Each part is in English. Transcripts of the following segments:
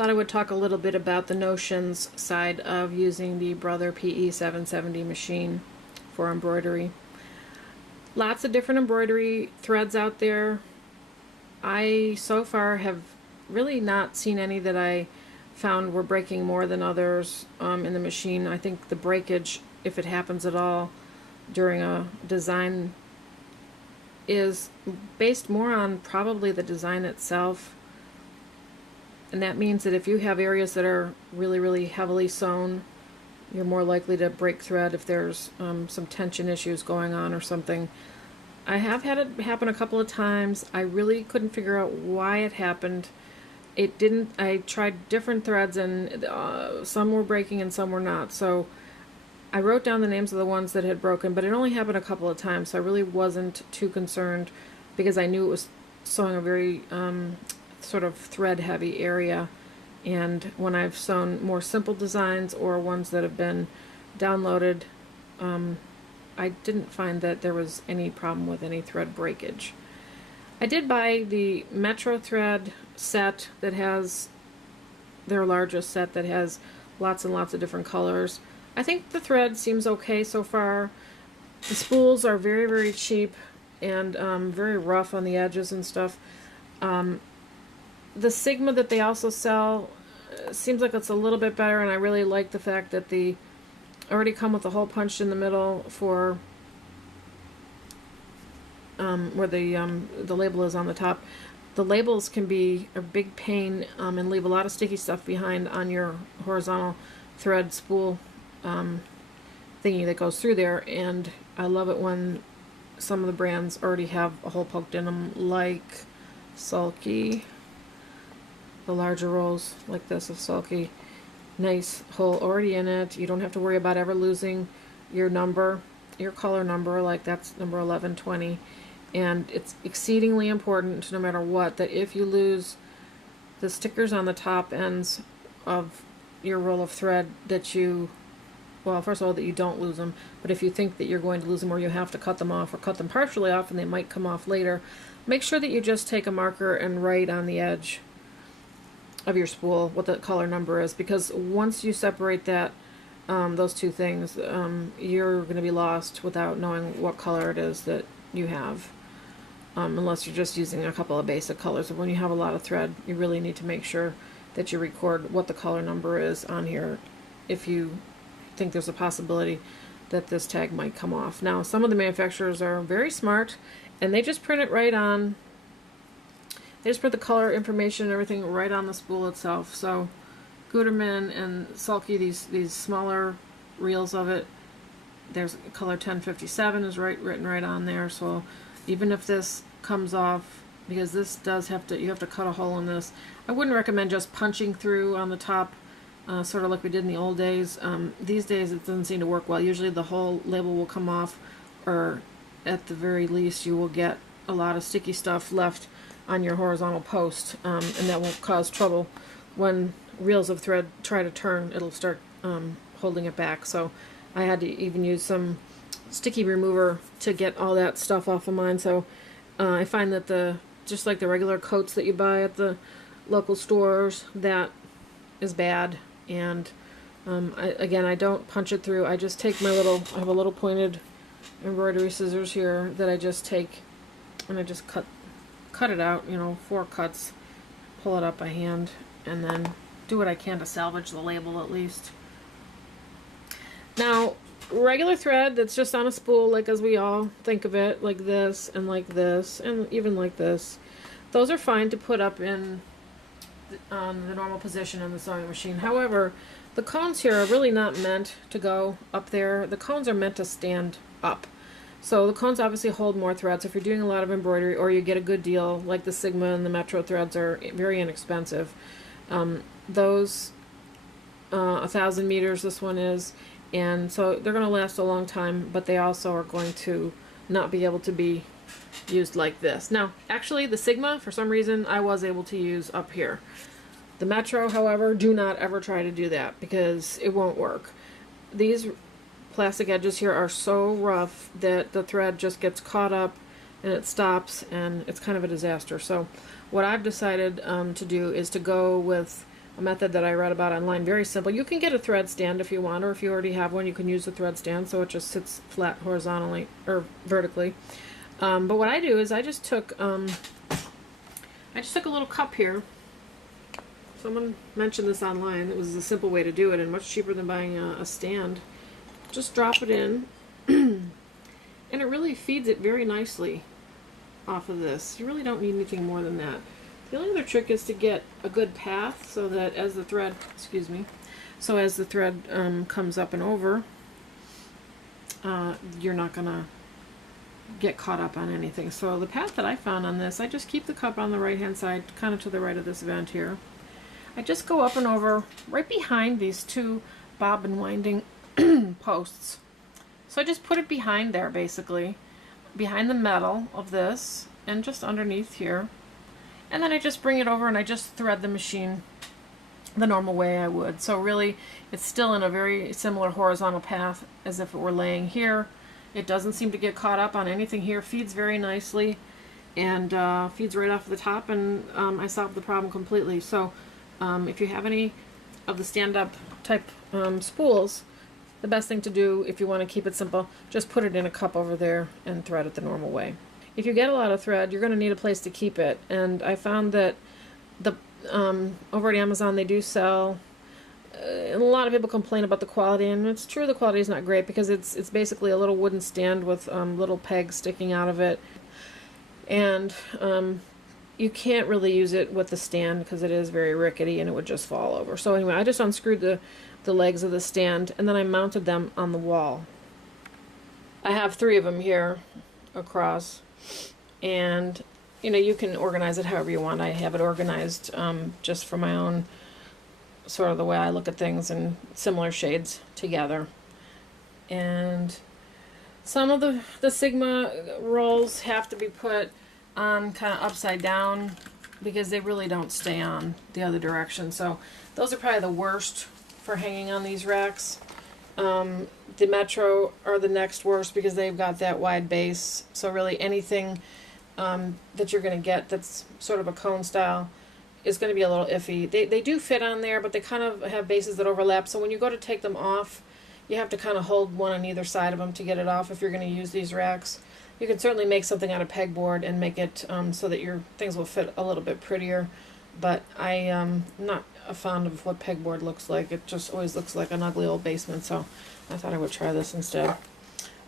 thought I would talk a little bit about the Notions side of using the Brother PE 770 machine for embroidery. Lots of different embroidery threads out there. I so far have really not seen any that I found were breaking more than others in the machine. I think the breakage, if it happens at all during a design, is based more on probably the design itself. And that means that if you have areas that are really heavily sewn, you're more likely to break thread if there's some tension issues going on or something. I have had it happen a couple of times. I really couldn't figure out why it happened. It didn't. I tried different threads and some were breaking and some were not. So I wrote down the names of the ones that had broken, but it only happened a couple of times, so I really wasn't too concerned because I knew it was sewing a very sort of thread heavy area. And when I've sewn more simple designs or ones that have been downloaded, I didn't find that there was any problem with any thread breakage. I did buy the Metro thread set that has their largest set that has lots and lots of different colors. I think the thread seems okay so far. The spools are very cheap and very rough on the edges and stuff. The Sigma that they also sell seems like it's a little bit better, and I really like the fact that they already come with a hole punched in the middle for where the label is on the top. The labels can be a big pain and leave a lot of sticky stuff behind on your horizontal thread spool thingy that goes through there, and I love it when some of the brands already have a hole poked in them, like Sulky. The larger rolls like this of Sulky, nice hole already in it. You don't have to worry about ever losing your number, your color number, like that's number 1120. And it's exceedingly important, no matter what, that if you lose the stickers on the top ends of your roll of thread, that you, well, first of all, that you don't lose them, but if you think that you're going to lose them or you have to cut them off or cut them partially off and they might come off later, make sure that you just take a marker and write on the edge of your spool what the color number is, because once you separate that those two things, you're going to be lost without knowing what color it is that you have, unless you're just using a couple of basic colors. But when you have a lot of thread, you really need to make sure that you record what the color number is on here if you think there's a possibility that this tag might come off. Now, some of the manufacturers are very smart and they just print it right on. They just put the color information and everything right on the spool itself. So Gutermann and Sulky, these smaller reels of it, there's color 1057 is written right on there. So even if this comes off, because this does have to, you have to cut a hole in this. I wouldn't recommend just punching through on the top, sort of like we did in the old days. These days it doesn't seem to work well. Usually the whole label will come off, or at the very least you will get a lot of sticky stuff left on your horizontal post, and that will cause trouble when reels of thread try to turn. It'll start holding it back. So I had to even use some sticky remover to get all that stuff off of mine. So I find that just like the regular coats that you buy at the local stores, that is bad. And again, I don't punch it through. I just take my I have a little pointed embroidery scissors here that I just take and I just cut it out, 4 cuts, pull it up by hand, and then do what I can to salvage the label at least. Now, regular thread that's just on a spool, like as we all think of it, like this, and even like this, those are fine to put up in the normal position in the sewing machine. However, the cones here are really not meant to go up there. The cones are meant to stand up. So the cones obviously hold more threads. If you're doing a lot of embroidery or you get a good deal, like the Sigma and the Metro threads are very inexpensive. Those 1,000 meters this one is, and so they're going to last a long time, but they also are going to not be able to be used like this. Now, actually the Sigma, for some reason, I was able to use up here. The Metro, however, do not ever try to do that because it won't work. These plastic edges here are so rough that the thread just gets caught up and it stops, and it's kind of a disaster. So what I've decided to do is to go with a method that I read about online. Very simple. You can get a thread stand if you want, or if you already have one, you can use the thread stand so it just sits flat horizontally or vertically. But what I do is I just took a little cup here. Someone mentioned this online. It was a simple way to do it and much cheaper than buying a stand. Just drop it in, and it really feeds it very nicely off of this. You really don't need anything more than that. The only other trick is to get a good path so that as the thread, comes up and over, you're not gonna get caught up on anything. So the path that I found on this, I just keep the cup on the right hand side, kind of to the right of this vent here. I just go up and over right behind these two bobbin winding posts. So I just put it behind there, basically, behind the metal of this, and just underneath here. And then I just bring it over and I just thread the machine the normal way I would. So really, it's still in a very similar horizontal path as if it were laying here. It doesn't seem to get caught up on anything here. Feeds very nicely, and feeds right off the top, and I solved the problem completely. So if you have any of the stand-up type spools, the best thing to do if you want to keep it simple, just put it in a cup over there and thread it the normal way. If you get a lot of thread, you're going to need a place to keep it, and I found that the over at Amazon they do sell, and a lot of people complain about the quality, and it's true the quality is not great because it's basically a little wooden stand with little pegs sticking out of it, and you can't really use it with the stand because it is very rickety and it would just fall over. So anyway, I just unscrewed the legs of the stand, and then I mounted them on the wall. I have 3 of them here across, and you can organize it however you want. I have it organized just for my own sort of the way I look at things in similar shades together. And some of the Sigma rolls have to be put on kind of upside down because they really don't stay on the other direction. So those are probably the worst for hanging on these racks. The Metro are the next worst because they've got that wide base. So really anything that you're going to get that's sort of a cone style is going to be a little iffy. They do fit on there, but they kind of have bases that overlap. So when you go to take them off, you have to kind of hold one on either side of them to get it off if you're going to use these racks. You can certainly make something out of pegboard and make it so that your things will fit a little bit prettier. But I'm not fond of what pegboard looks like. It just always looks like an ugly old basement, so I thought I would try this instead.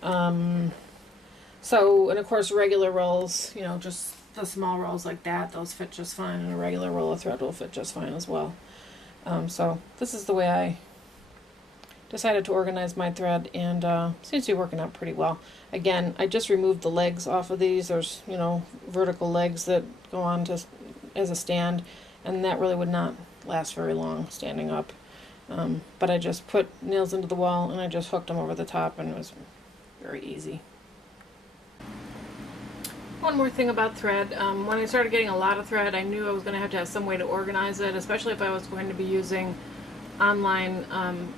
And of course regular rolls, just the small rolls like that, those fit just fine, and a regular roll of thread will fit just fine as well. So this is the way I decided to organize my thread, and seems to be working out pretty well. Again, I just removed the legs off of these. There's, vertical legs that go on to as a stand, and that really would not last very long standing up. But I just put nails into the wall and I just hooked them over the top, and it was very easy. One more thing about thread. When I started getting a lot of thread, I knew I was going to have some way to organize it, especially if I was going to be using online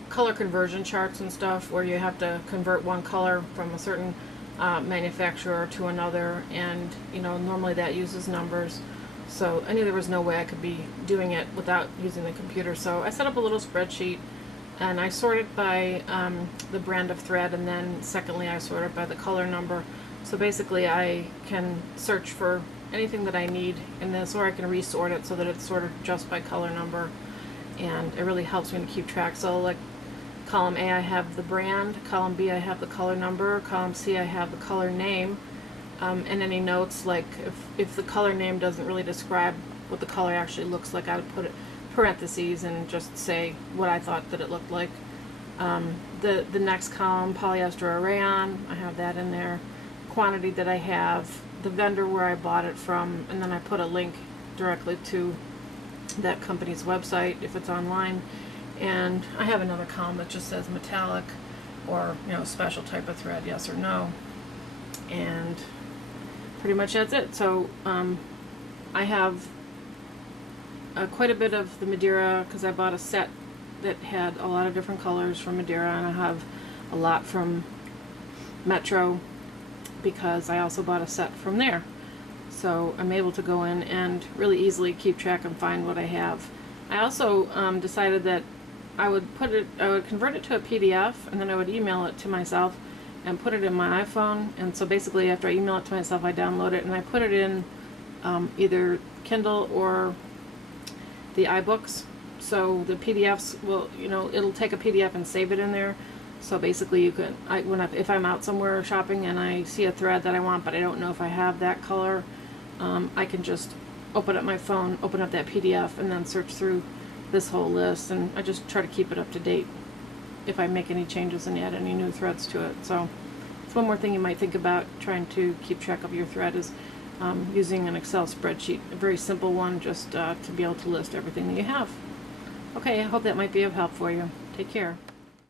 color conversion charts and stuff, where you have to convert one color from a certain manufacturer to another, and normally that uses numbers. So I knew there was no way I could be doing it without using the computer. So I set up a little spreadsheet, and I sorted by the brand of thread, and then secondly I sorted by the color number. So basically I can search for anything that I need in this, or I can resort it so that it's sorted just by color number, and it really helps me to keep track. So like column A I have the brand, column B I have the color number, column C I have the color name, and any notes, like if the color name doesn't really describe what the color actually looks like, I would put it parentheses and just say what I thought that it looked like. The next column, polyester or rayon, I have that in there. Quantity that I have, the vendor where I bought it from, and then I put a link directly to that company's website if it's online. And I have another column that just says metallic or special type of thread, yes or no, and pretty much that's it. So I have quite a bit of the Madeira because I bought a set that had a lot of different colors from Madeira, and I have a lot from Metro because I also bought a set from there. So I'm able to go in and really easily keep track and find what I have I also decided that I would convert it to a PDF, and then I would email it to myself and put it in my iPhone. And so basically, after I email it to myself, I download it and I put it in either Kindle or the iBooks. So the PDFs will, it'll take a PDF and save it in there. So basically, you can, if I'm out somewhere shopping and I see a thread that I want, but I don't know if I have that color, I can just open up my phone, open up that PDF, and then search through this whole list. And I just try to keep it up to date if I make any changes and add any new threads to it. So it's one more thing you might think about trying to keep track of your thread is using an Excel spreadsheet, a very simple one, just to be able to list everything that you have. Okay, I hope that might be of help for you. Take care.